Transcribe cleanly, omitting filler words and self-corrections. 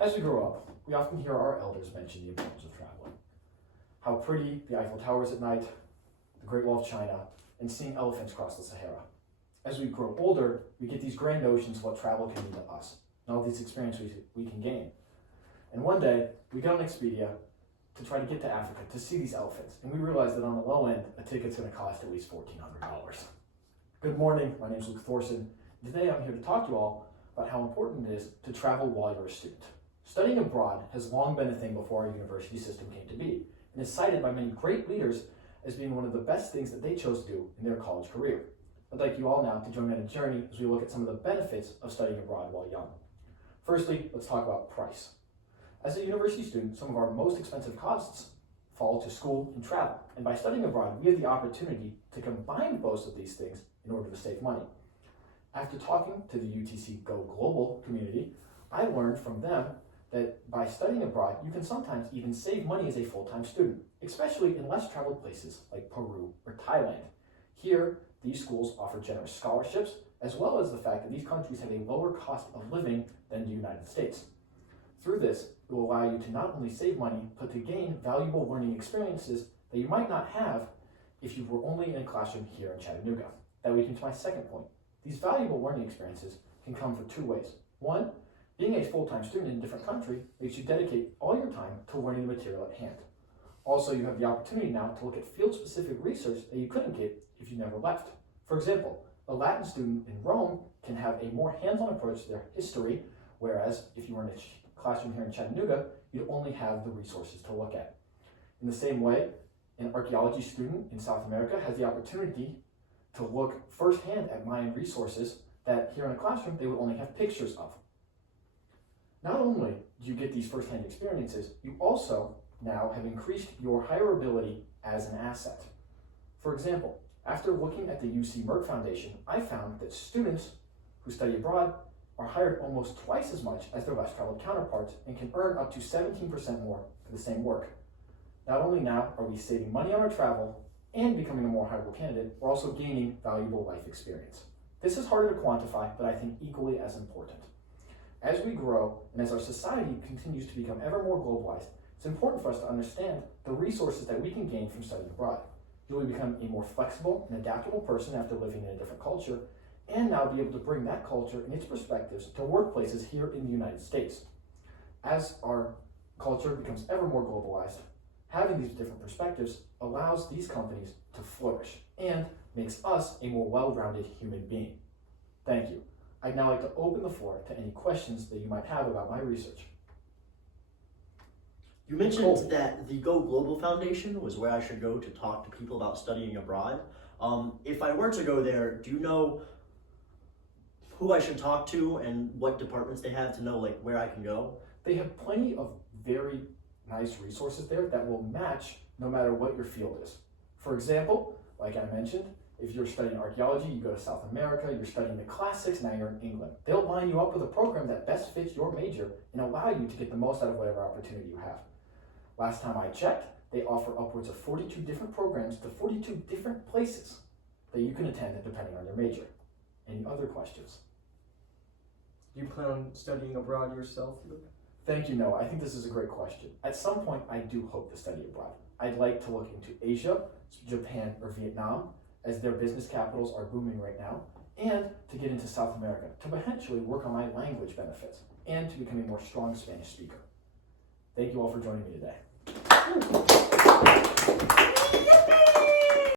As we grow up, we often hear our elders mention the importance of traveling. How pretty the Eiffel Tower is at night, the Great Wall of China, and seeing elephants cross the Sahara. As we grow older, we get these grand notions of what travel can mean to us, and all these experiences we can gain. And one day, we get on Expedia to try to get to Africa to see these elephants, and we realize that on the low end, a ticket's going to cost at least $1,400. Good morning, my name is Luke Thorson. Today I'm here to talk to you all about how important it is to travel while you're a student. Studying abroad has long been a thing before our university system came to be, and is cited by many great leaders as being one of the best things that they chose to do in their college career. I'd like you all now to join me on a journey as we look at some of the benefits of studying abroad while young. Firstly, let's talk about price. As a university student, some of our most expensive costs fall to school and travel, and by studying abroad, we have the opportunity to combine both of these things in order to save money. After talking to the UTC Go Global community, I learned from them that by studying abroad, you can sometimes even save money as a full-time student, especially in less traveled places like Peru or Thailand. Here, these schools offer generous scholarships, as well as the fact that these countries have a lower cost of living than the United States. Through this, it will allow you to not only save money, but to gain valuable learning experiences that you might not have if you were only in a classroom here in Chattanooga. That leads me to my second point. These valuable learning experiences can come from two ways. One, being a full-time student in a different country makes you dedicate all your time to learning the material at hand. Also, you have the opportunity now to look at field-specific research that you couldn't get if you never left. For example, a Latin student in Rome can have a more hands-on approach to their history, whereas if you were in a classroom here in Chattanooga, you'd only have the resources to look at. In the same way, an archaeology student in South America has the opportunity to look firsthand at Mayan resources that here in a classroom they would only have pictures of. Not only do you get these firsthand experiences, you also now have increased your hireability as an asset. For example, after looking at the UC Merck Foundation, I found that students who study abroad are hired almost twice as much as their less traveled counterparts and can earn up to 17% more for the same work. Not only now are we saving money on our travel and becoming a more hireable candidate, we're also gaining valuable life experience. This is harder to quantify, but I think equally as important. As we grow and as our society continues to become ever more globalized, it's important for us to understand the resources that we can gain from studying abroad. You'll become a more flexible and adaptable person after living in a different culture, and now be able to bring that culture and its perspectives to workplaces here in the United States. As our culture becomes ever more globalized, having these different perspectives allows these companies to flourish and makes us a more well-rounded human being. Thank you. I'd now like to open the floor to any questions that you might have about my research. You mentioned that the Go Global Foundation was where I should go to talk to people about studying abroad. If I were to go there, do you know who I should talk to and what departments they have to know like where I can go? They have plenty of very nice resources there that will match no matter what your field is. For example, like I mentioned, if you're studying archaeology, you go to South America, you're studying the classics, now you're in England. They'll line you up with a program that best fits your major and allow you to get the most out of whatever opportunity you have. Last time I checked, they offer upwards of 42 different programs to 42 different places that you can attend depending on your major. Any other questions? Do you plan on studying abroad yourself, Luke? Thank you, Noah. I think this is a great question. At some point, I do hope to study abroad. I'd like to look into Asia, Japan, or Vietnam, as their business capitals are booming right now, and to get into South America, to potentially work on my language benefits, and to become a more strong Spanish speaker. Thank you all for joining me today.